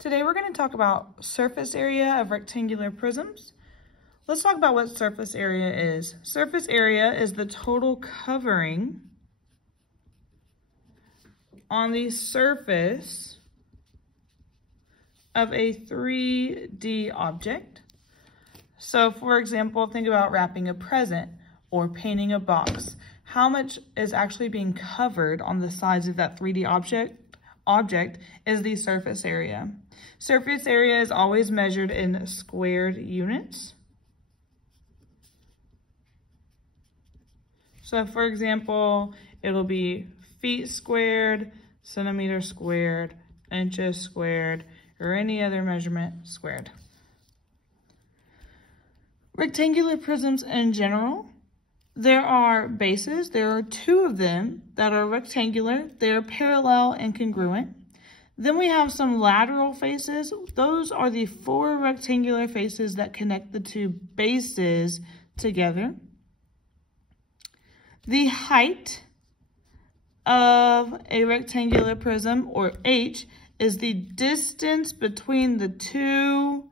Today we're going to talk about surface area of rectangular prisms. Let's talk about what surface area is. Surface area is the total covering on the surface of a 3D object. So for example, think about wrapping a present or painting a box. How much is actually being covered on the sides of that 3D object is the surface area. Surface area is always measured in squared units. So for example, it'll be feet squared, centimeters squared, inches squared, or any other measurement squared. Rectangular prisms in general, there are bases. There are two of them that are rectangular. They are parallel and congruent. Then we have some lateral faces. Those are the four rectangular faces that connect the two bases together. The height of a rectangular prism, or H, is the distance between the two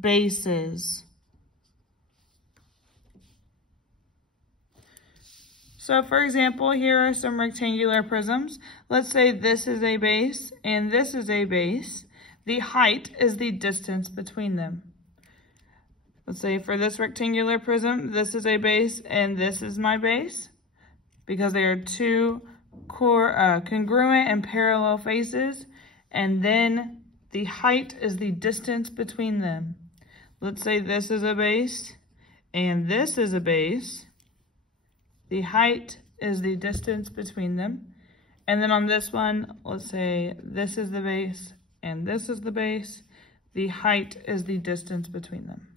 bases. So for example, here are some rectangular prisms. Let's say this is a base and this is a base. The height is the distance between them. Let's say for this rectangular prism, this is a base and this is my base, because they are two congruent and parallel faces, and then the height is the distance between them. Let's say this is a base and this is a base. The height is the distance between them. And then on this one, let's say this is the base and this is the base. The height is the distance between them.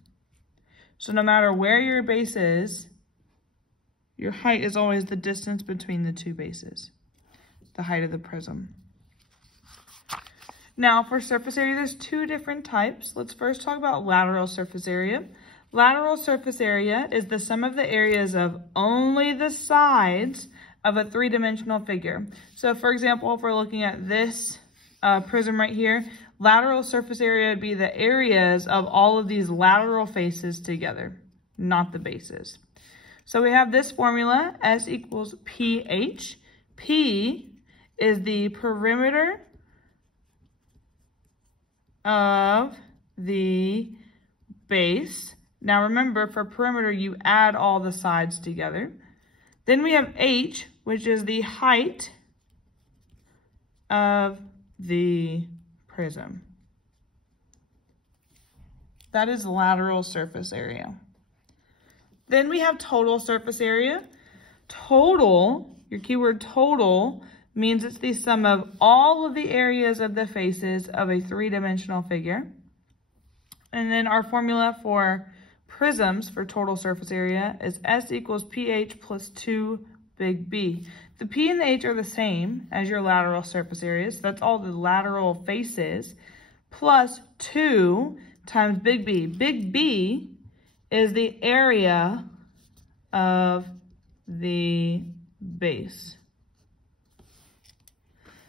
So no matter where your base is, your height is always the distance between the two bases, the height of the prism. Now for surface area, there's two different types. Let's first talk about lateral surface area. Lateral surface area is the sum of the areas of only the sides of a three-dimensional figure. So for example, if we're looking at this prism right here, lateral surface area would be the areas of all of these lateral faces together, not the bases. So we have this formula, S equals PH. P is the perimeter of the base. Now remember, for perimeter, you add all the sides together. Then we have H, which is the height of the prism. That is lateral surface area. Then we have total surface area. Total, your keyword total, means it's the sum of all of the areas of the faces of a three-dimensional figure. And then our formula for prisms for total surface area is S equals PH plus 2 big B. The P and the H are the same as your lateral surface areas. So that's all the lateral faces, plus 2 times big B. Big B is the area of the base.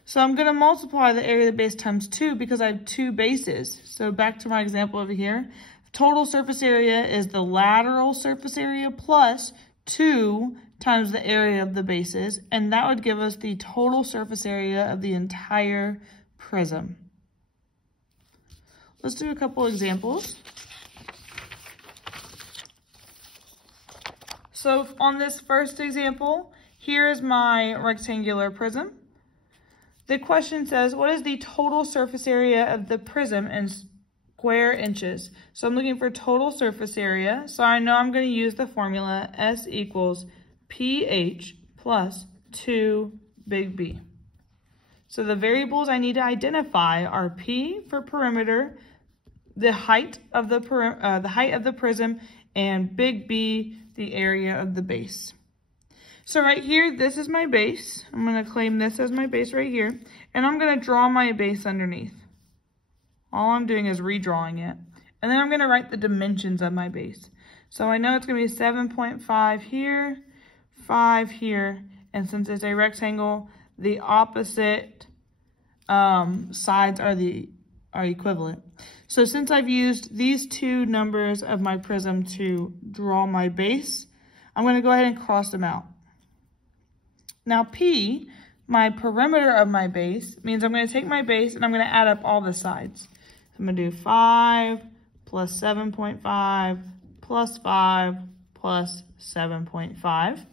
So I'm going to multiply the area of the base times 2 because I have two bases. So back to my example over here. Total surface area is the lateral surface area plus 2 times the area of the bases, and that would give us the total surface area of the entire prism. Let's do a couple examples. So on this first example, here is my rectangular prism. The question says, what is the total surface area of the prism in square inches? So I'm looking for total surface area. So I know I'm going to use the formula S equals PH plus 2 big B. So the variables I need to identify are P for perimeter, the height of the prism, and big B, the area of the base. So right here, this is my base. I'm going to claim this as my base right here, and I'm going to draw my base underneath. All I'm doing is redrawing it. And then I'm going to write the dimensions of my base. So I know it's going to be 7.5 here, 5 here, and since it's a rectangle, the opposite sides are the are equivalent. So since I've used these two numbers of my prism to draw my base, I'm going to go ahead and cross them out. Now P, my perimeter of my base, means I'm going to take my base and I'm going to add up all the sides. I'm going to do 5 plus 7.5 plus 5 plus 7.5.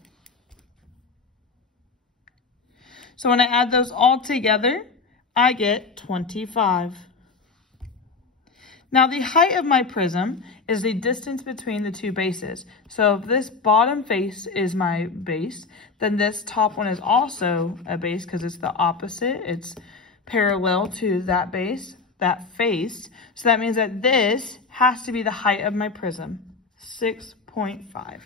So when I add those all together, I get 25. Now the height of my prism is the distance between the two bases. So if this bottom face is my base, then this top one is also a base because it's the opposite. It's parallel to that base, that face. So that means that this has to be the height of my prism, 6.5.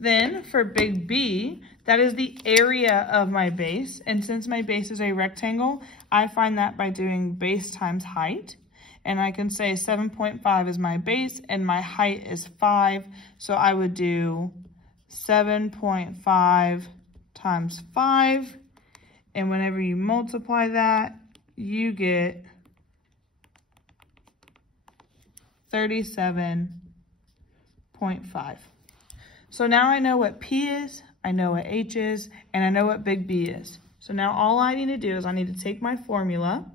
Then for big B, that is the area of my base. And since my base is a rectangle, I find that by doing base times height. And I can say 7.5 is my base and my height is 5. So I would do 7.5 times 5. And whenever you multiply that, you get 37.5. So now I know what P is, I know what H is, and I know what big B is. So now all I need to do is I need to take my formula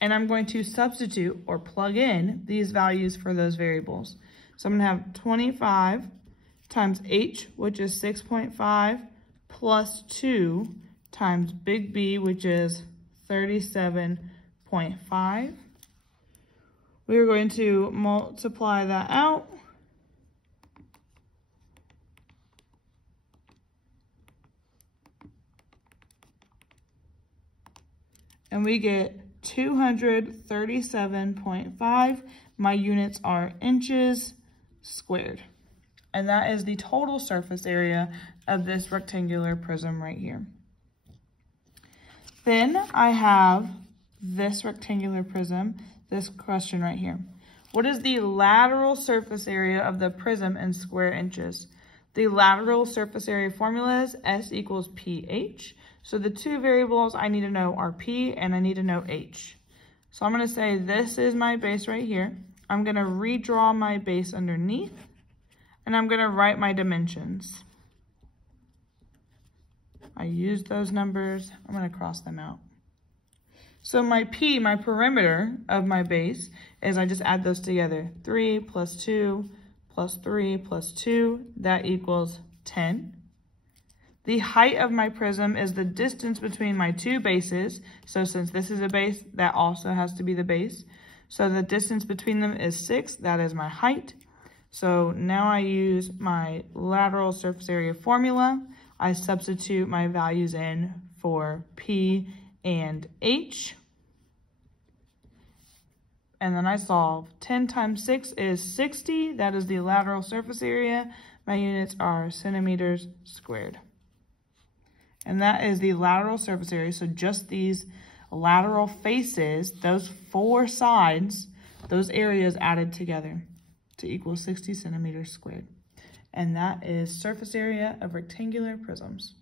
and I'm going to substitute or plug in these values for those variables. So I'm going to have 25 times H, which is 6.5, plus 2 times big B, which is 37.5. We are going to multiply that out. And we get 237.5. My units are inches squared. And that is the total surface area of this rectangular prism right here. Then I have this rectangular prism, this question right here. What is the lateral surface area of the prism in square inches? The lateral surface area formula is S equals PH. So the two variables I need to know are P and I need to know H. So I'm going to say this is my base right here. I'm going to redraw my base underneath and I'm going to write my dimensions. I used those numbers. I'm going to cross them out. So my P, my perimeter of my base, is I just add those together. 3 plus 2 plus 3 plus 2, that equals 10. The height of my prism is the distance between my two bases. So since this is a base, that also has to be the base. So the distance between them is 6. That is my height. So now I use my lateral surface area formula. I substitute my values in for P and H. And then I solve. 10 times 6 is 60. That is the lateral surface area. My units are centimeters squared. And that is the lateral surface area. So just these lateral faces, those four sides, those areas added together to equal 60 centimeters squared. And that is surface area of rectangular prisms.